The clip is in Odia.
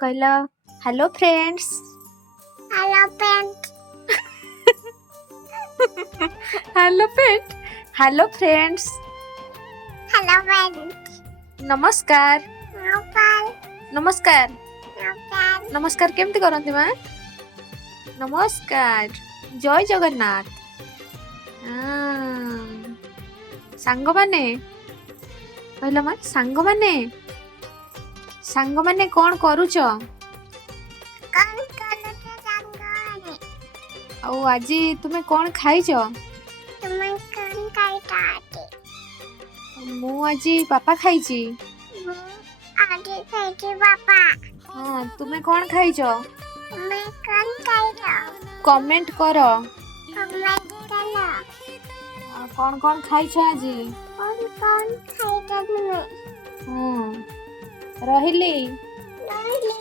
କହିଲ hello friends. Hello, friend. Hello friend, hello friends. Hello, friend. ନମସ୍କାର। Nopal. ନମସ୍କାର Nopal. ନମସ୍କାର କେମିତି କରନ୍ତି ମା? ନମସ୍କାର, ଜୟ ଜଗନ୍ନାଥ। ସାଙ୍ଗମାନେ କହିଲ ମା, ସାଙ୍ଗମାନେ ସାଙ୍ଗମାନେ କଣ କରୁଛ? Con କରୁଛ ସାଙ୍ଗମାନେ? ଆଉ ଆଜି ତୁମେ କଣ ଖାଇଛ? ତୁମେ କଣ ଖାଇଛ ଆଜି? ମୁଁ ଆଜି ପାପା ଖାଇଛି। ମୁଁ ଆଜି ଖାଇଛି ବାପା। ହଁ, ତୁମେ କଣ ଖାଇଛ? ତୁମେ କଣ ଖାଇଛ? କମେଣ୍ଟ କର। କମେଣ୍ଟ କର। କଣ ଖାଇଛ ଆଜି? କଣ ଖାଇଛ ତୁମେ? ରହିଲି। ରହିଲି।